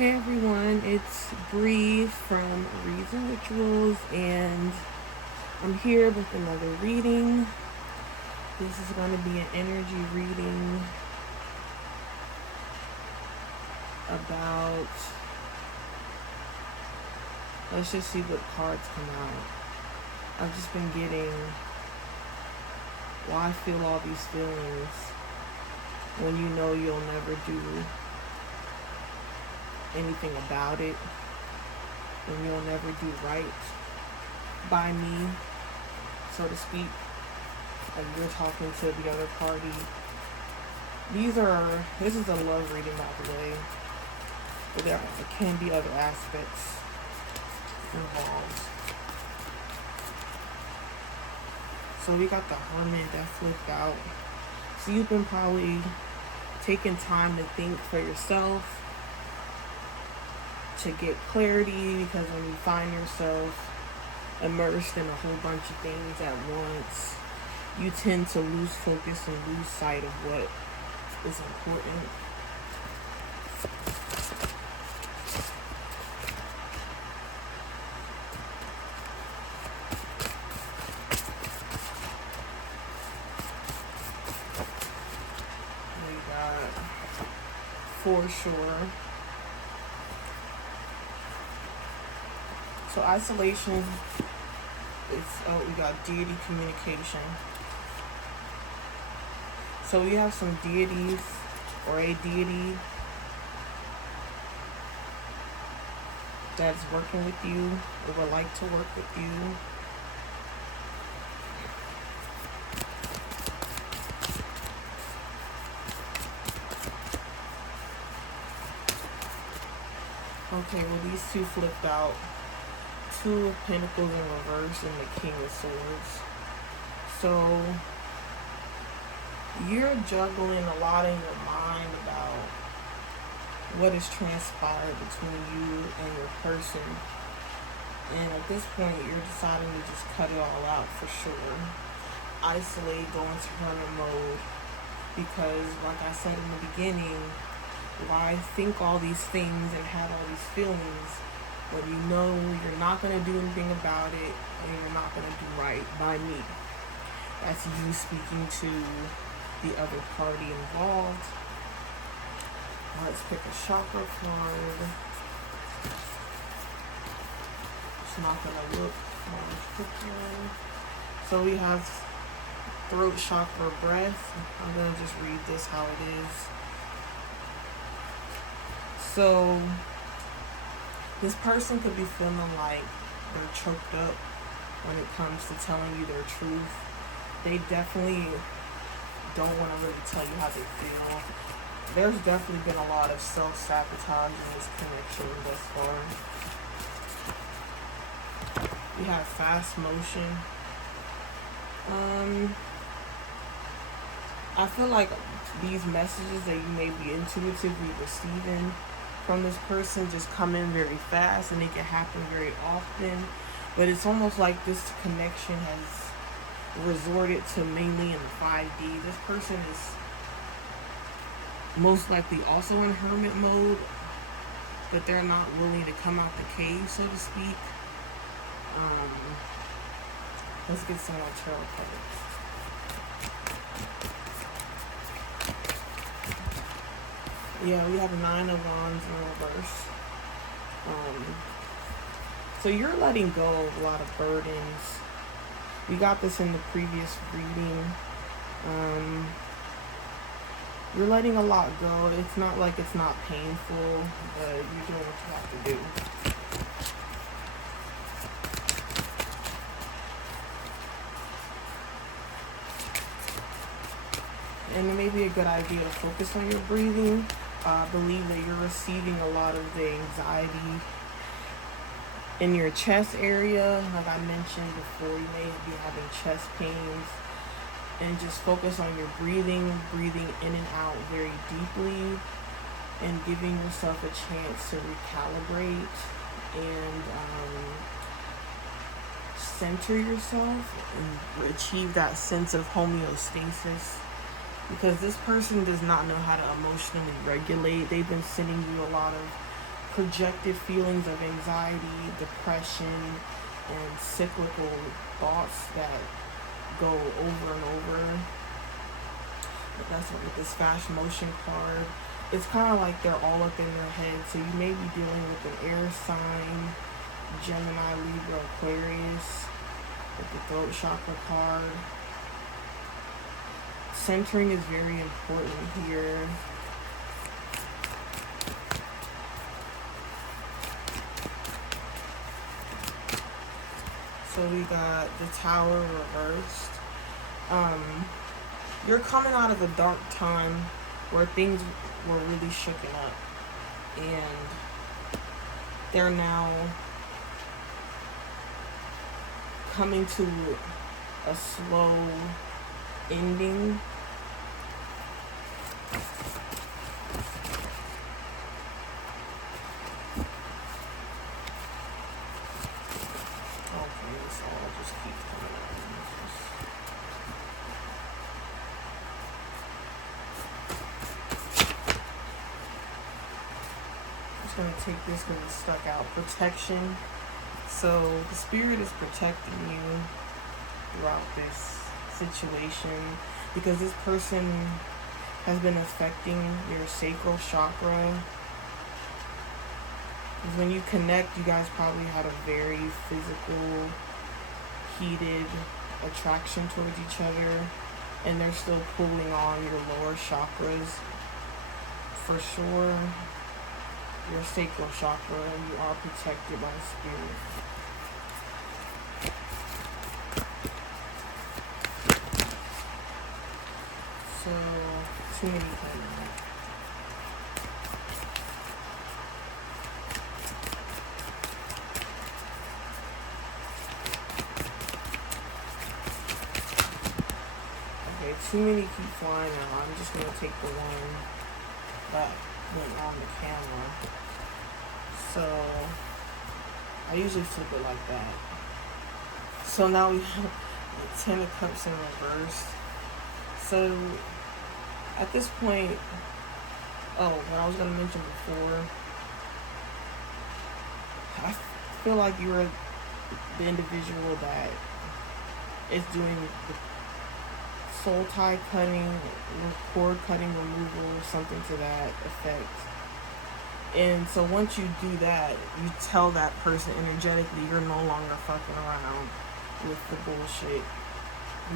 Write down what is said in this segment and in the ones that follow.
Hey everyone, it's Bree from Reason Rituals, and I'm here with another reading. This is going to be an energy reading about. Let's just see what cards come out. I've just been getting why I feel all these feelings when you know you'll never do anything about it, when you'll never do right by me, so to speak. Like you're talking to the other party. This is a love reading, by the way, but there can be other aspects involved. So we got the Hermit that flipped out. So you've been probably taking time to think for yourself, to get clarity, because when you find yourself immersed in a whole bunch of things at once, you tend to lose focus and lose sight of what is important. We got For Sure. So isolation we got deity communication. So we have some deities or a deity that's working with you or would like to work with you. Okay, well these two flipped out. Two of Pentacles in reverse and the King of Swords. So you're juggling a lot in your mind about what has transpired between you and your person. And at this point, you're deciding to just cut it all out for sure. Isolate, go into runner mode. Because, like I said in the beginning, why think all these things and have all these feelings when you know you're not going to do anything about it and you're not going to do right by me? That's you speaking to the other party involved. Let's pick a chakra card. It's not going to look more. So we have throat chakra, breath. I'm going to just read this how it is. So this person could be feeling like they're choked up when it comes to telling you their truth. They definitely don't want to really tell you how they feel. There's definitely been a lot of self-sabotage in this connection thus far. We have fast motion. I feel like these messages that you may be intuitively receiving from this person just come in very fast, and it can happen very often. But it's almost like this connection has resorted to mainly in the 5D. This person is most likely also in hermit mode, but they're not willing to come out the cave, so to speak. Let's get some more tarot cards. Yeah, we have 9 of Wands in reverse. So you're letting go of a lot of burdens. We got this in the previous reading. You're letting a lot go. It's not like it's not painful, but you're doing what you have to do. And it may be a good idea to focus on your breathing. I believe that you're receiving a lot of the anxiety in your chest area. Like I mentioned before, you may be having chest pains. And just focus on your breathing in and out very deeply, and giving yourself a chance to recalibrate and center yourself and achieve that sense of homeostasis. Because this person does not know how to emotionally regulate. They've been sending you a lot of projected feelings of anxiety, depression, and cyclical thoughts that go over and over. But that's what with this fast motion card. It's kind of like they're all up in their head. So you may be dealing with an air sign, Gemini, Libra, Aquarius, with the throat chakra card. Centering is very important here. So we got the Tower reversed. You're coming out of a dark time where things were really shooken up, and they're now coming to a slow ending. Going to take this because it's stuck out. Protection. So the spirit is protecting you throughout this situation because this person has been affecting your sacral chakra. Because when you connect, you guys probably had a very physical, heated attraction towards each other, and they're still pulling on your lower chakras for sure. Your sacral chakra, you are protected by spirit. So, too many things. Okay, too many keep flying now. I'm just going to take the one that went on the camera. So I usually flip it like that. So now we have the 10 of Cups in reverse. So at this point, what I was going to mention before, I feel like you're the individual that is doing the soul tie cutting, cord cutting removal, something to that effect. And so once you do that, you tell that person energetically you're no longer fucking around with the bullshit.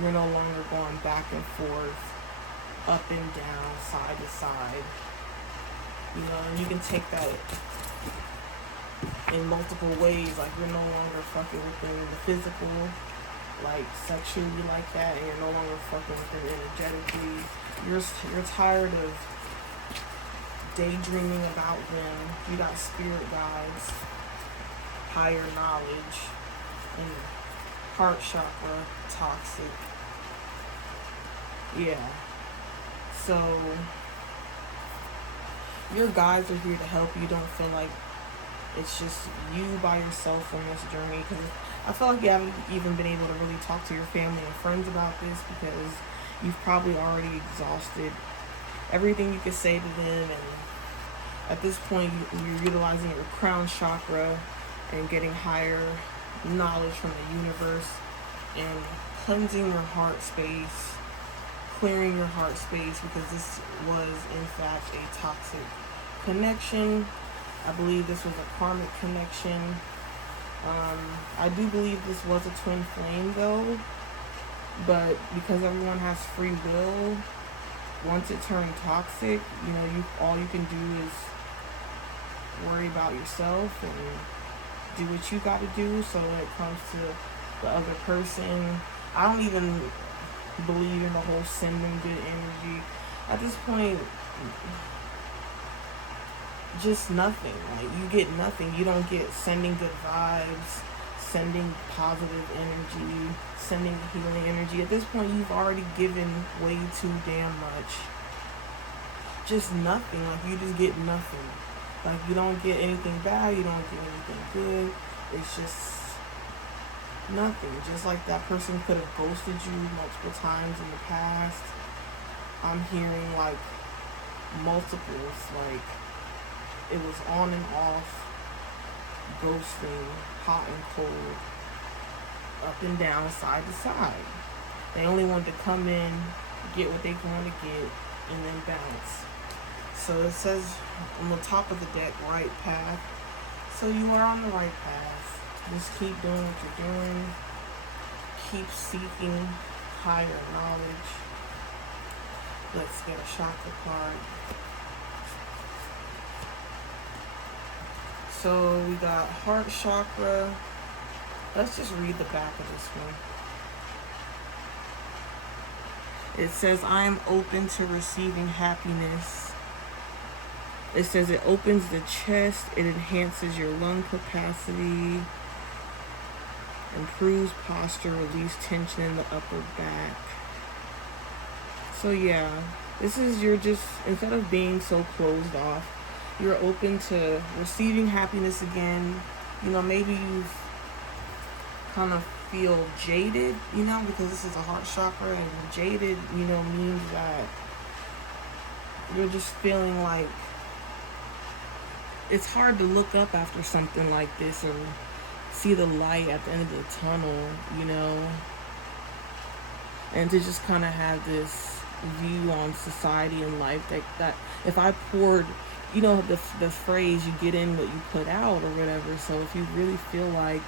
You're no longer going back and forth, up and down, side to side. You know, and you can take that in multiple ways. Like, you're no longer fucking with them in the physical, like sexually like that, and you're no longer fucking with them energetically. You're tired of daydreaming about them. You got spirit guides, higher knowledge, and heart chakra toxic. Yeah. So your guides are here to help you. Don't feel like it's just you by yourself on this journey, because I feel like you haven't even been able to really talk to your family and friends about this, because you've probably already exhausted everything you could say to them, and at this point you're utilizing your crown chakra and getting higher knowledge from the universe and cleansing your heart space, clearing your heart space, because this was in fact a toxic connection. I believe this was a karmic connection. I do believe this was a twin flame though, but because everyone has free will, once it turned toxic, you know, all you can do is worry about yourself and do what you got to do. So when it comes to the other person, I don't even believe in the whole sending good energy. At this point, just nothing. Like, you get nothing. You don't get sending good vibes, sending positive energy, sending healing energy. At this point, you've already given way too damn much. Just nothing. Like, you just get nothing. Like, you don't get anything bad, you don't get anything good. It's just nothing. Just like that person could have ghosted you multiple times in the past. I'm hearing like multiples, like it was on and off, ghosting, hot and cold, up and down, side to side. They only wanted to come in, get what they wanted to get, and then bounce. So it says on the top of the deck, right path. So you are on the right path. Just keep doing what you're doing. Keep seeking higher knowledge. Let's get a chakra card. So we got heart chakra. Let's just read the back of this one. It says, I am open to receiving happiness. It says it opens the chest, it enhances your lung capacity, improves posture, release tension in the upper back. So yeah, this is, you're just, instead of being so closed off, you're open to receiving happiness again. You know, maybe you've kind of feel jaded, you know, because this is a heart chakra, and jaded, you know, means that you're just feeling like it's hard to look up after something like this or see the light at the end of the tunnel, you know, and to just kind of have this view on society and life that if I poured, you know, the phrase, you get in what you put out or whatever. So if you really feel like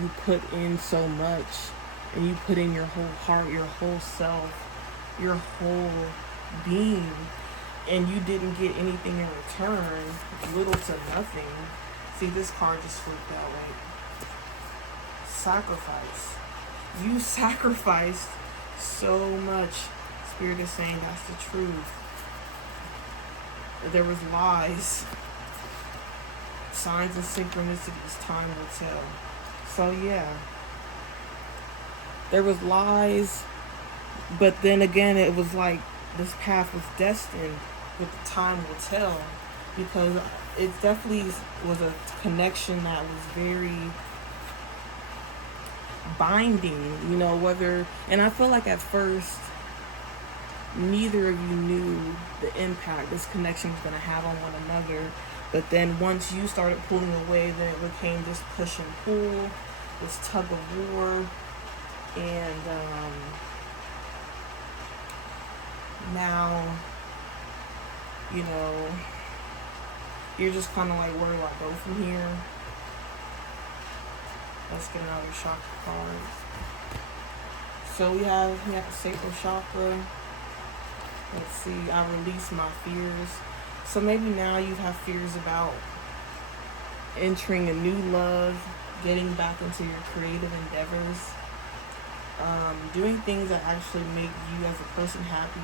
you put in so much and you put in your whole heart, your whole self, your whole being, and you didn't get anything in return, little to nothing. See, this card just flipped that way. Sacrifice. You sacrificed so much. Spirit is saying that's the truth. There was lies. Signs and synchronicities, time will tell. So yeah, there was lies, but then again, it was like this path was destined, but the time will tell, because it definitely was a connection that was very binding, you know, whether, and I feel like at first, neither of you knew the impact this connection was going to have on one another. But then once you started pulling away, then it became this push and pull, this tug of war. And now, you know, you're just kind of like, where do I go from here? Let's get another chakra card. So we have the sacral chakra. Let's see, I release my fears. So maybe now you have fears about entering a new love, getting back into your creative endeavors, doing things that actually make you as a person happy.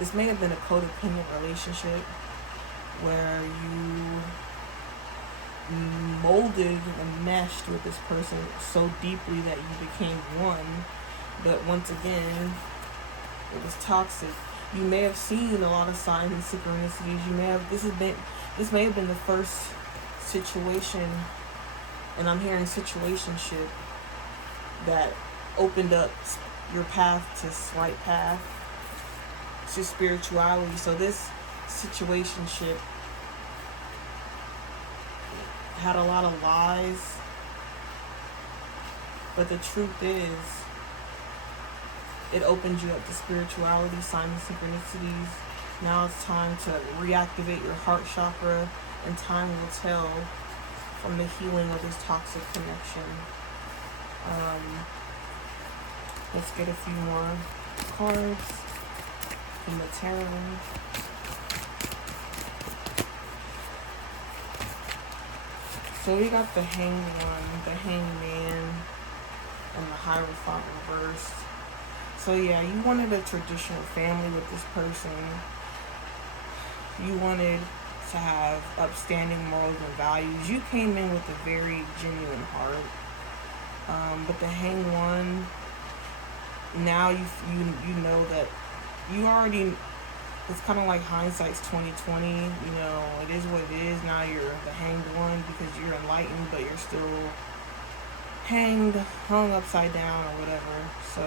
This may have been a codependent relationship where you molded and meshed with this person so deeply that you became one, but once again, it was toxic. You may have seen a lot of signs and synchronicities. You may have, this may have been the first situation, and I'm hearing situationship, that opened up your path to right path, to spirituality. So this situationship had a lot of lies, but the truth is, it opened you up to spirituality, signs and synchronicities. Now it's time to reactivate your heart chakra, and time will tell from the healing of this toxic connection. Let's get a few more cards from the tarot. So we got the Hanged One, the Hanged Man, and the Hierophant reversed. So yeah, you wanted a traditional family with this person. You wanted to have upstanding morals and values. You came in with a very genuine heart. But the Hanged One, now you know that you already, it's kind of like hindsight's 2020. You know, it is what it is. Now you're the Hanged One because you're enlightened, but you're still hung upside down or whatever. So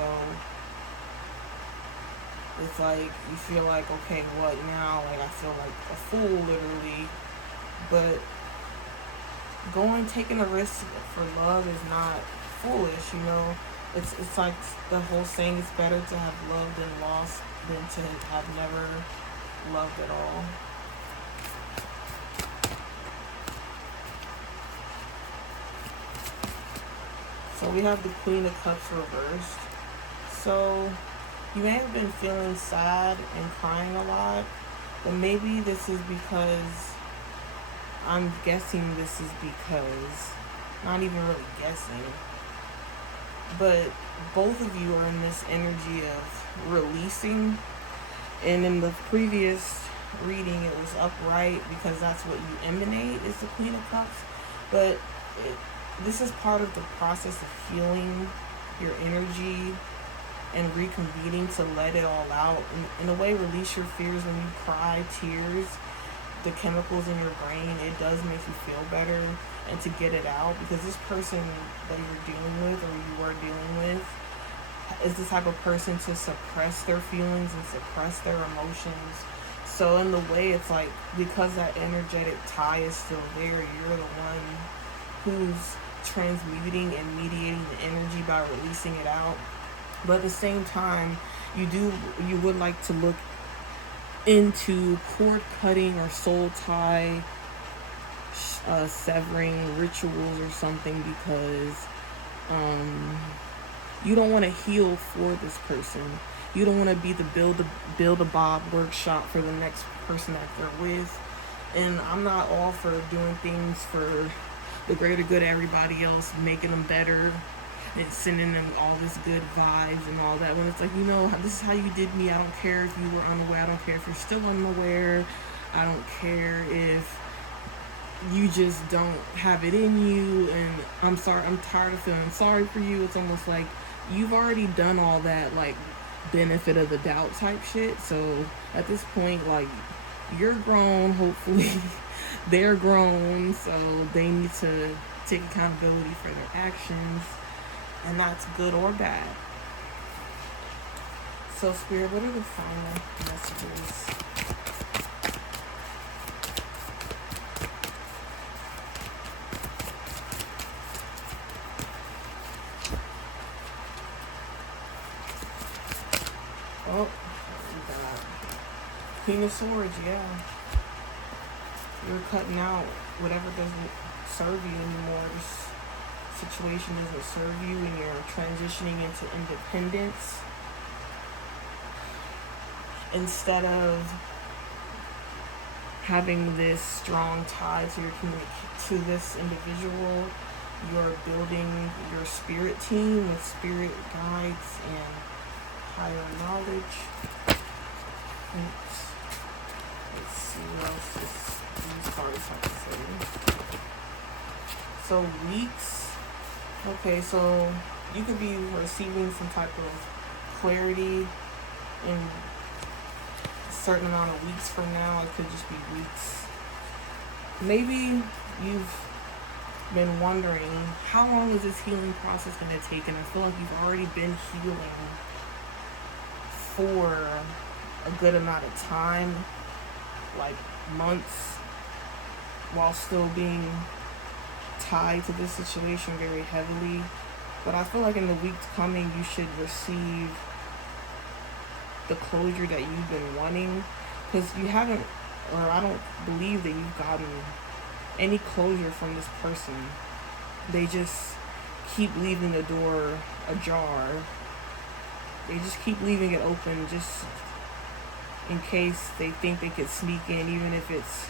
It's like you feel like, okay, what now? Like I feel like a fool, literally. But taking a risk for love is not foolish, you know. It's like the whole saying, it's better to have loved and lost than to have never loved at all. So we have the Queen of Cups reversed. So you may have been feeling sad and crying a lot, but maybe this is because, I'm guessing this is because, not even really guessing, but both of you are in this energy of releasing. And in the previous reading, it was upright because that's what you emanate, is the Queen of Cups. But this is part of the process of healing your energy and reconvening to let it all out. In a way, release your fears. When you cry tears, the chemicals in your brain, it does make you feel better, and to get it out, because this person that you're dealing with, or you were dealing with, is the type of person to suppress their feelings and suppress their emotions. So in the way, it's like, because that energetic tie is still there, you're the one who's transmuting and mediating the energy by releasing it out. But at the same time, you would like to look into cord cutting or soul tie severing rituals or something, because you don't want to heal for this person. You don't want to be the build a Bob workshop for the next person that they're with. And I'm not all for doing things for the greater good of everybody else, making them better and sending them all this good vibes and all that, when it's like, you know, this is how you did me. I don't care if you were unaware. I don't care if you're still unaware. I don't care if you just don't have it in you, and I'm sorry, I'm tired of feeling sorry for you. It's almost like you've already done all that, like, benefit of the doubt type shit. So at this point, like, you're grown, hopefully. They're grown, so they need to take accountability for their actions, and that's good or bad. So Spirit, what are the final messages? Oh, we got Queen of Swords, yeah. You're cutting out whatever doesn't serve you anymore. This situation doesn't serve you, and you're transitioning into independence. Instead of having this strong tie to this individual, you're building your spirit team with spirit guides and higher knowledge. Oops. Let's see what else these cards have to say. So weeks. Okay, so you could be receiving some type of clarity in a certain amount of weeks from now. It could just be weeks. Maybe you've been wondering, how long is this healing process going to take? And I feel like you've already been healing for a good amount of time, like months, while still being tied to this situation very heavily. But I feel like in the weeks coming, you should receive the closure that you've been wanting, because you haven't, or I don't believe that you've gotten any closure from this person. They just keep leaving the door ajar. They just keep leaving it open just in case they think they could sneak in, even if it's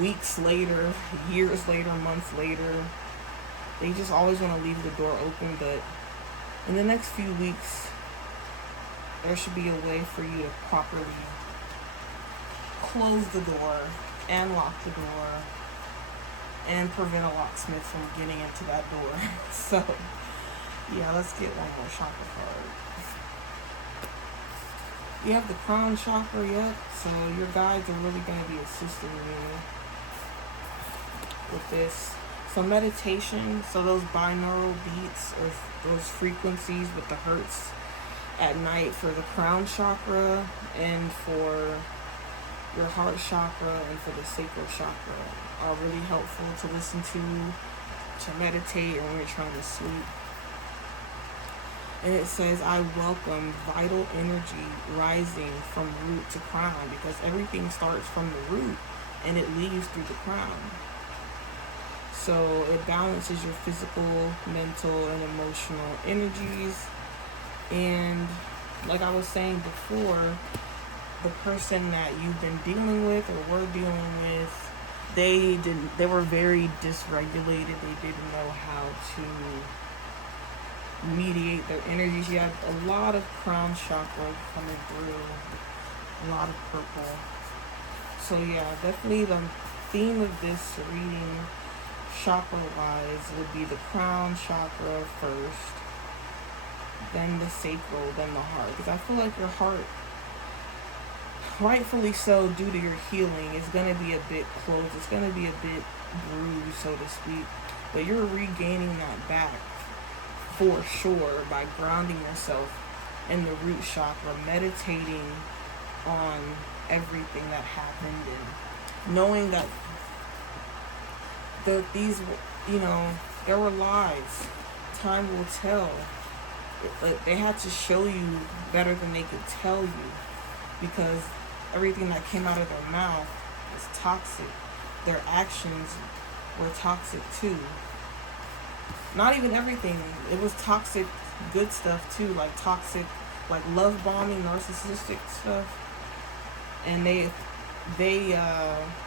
weeks later, years later, months later. They just always want to leave the door open. But in the next few weeks, there should be a way for you to properly close the door and lock the door and prevent a locksmith from getting into that door. So yeah, let's get one more chakra card. You have the crown chakra yet, so your guides are really going to be assisting you with this. So meditation, so those binaural beats, or those frequencies with the hertz at night for the crown chakra and for your heart chakra and for the sacral chakra are really helpful to listen to meditate, or when you're trying to sleep. And it says, I welcome vital energy rising from root to crown, because everything starts from the root and it leaves through the crown. So it balances your physical, mental, and emotional energies. And like I was saying before, the person that you've been dealing with or were dealing with, they were very dysregulated. They didn't know how to mediate their energies. You have a lot of crown chakra coming through, a lot of purple. So yeah, definitely the theme of this reading, chakra wise, would be the crown chakra first, then the sacral, then the heart. Because I feel like your heart, rightfully so, due to your healing, is going to be a bit closed. It's going to be a bit bruised, so to speak. But you're regaining that back for sure by grounding yourself in the root chakra, meditating on everything that happened, and knowing that these, there were lies. Time will tell. They had to show you better than they could tell you, because everything that came out of their mouth was toxic. Their actions were toxic too. Not even everything. It was toxic good stuff too, like toxic, like love bombing, narcissistic stuff. And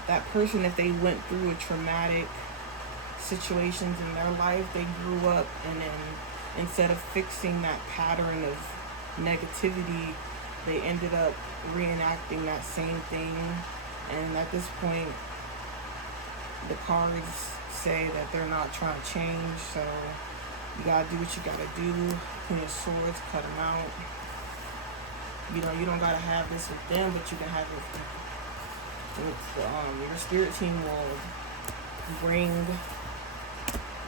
that person, if they went through a traumatic situations in their life, they grew up, and then instead of fixing that pattern of negativity, they ended up reenacting that same thing. And at this point, the cards say that they're not trying to change, so you gotta do what you gotta do. Clean your swords, cut them out. You don't gotta have this with them, but you can have it with your spirit team will bring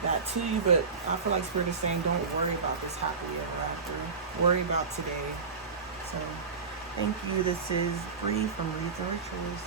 that to you. But I feel like Spirit is saying, don't worry about this happily ever after. Worry about today. So thank you. This is Bree from Reads and Rituals.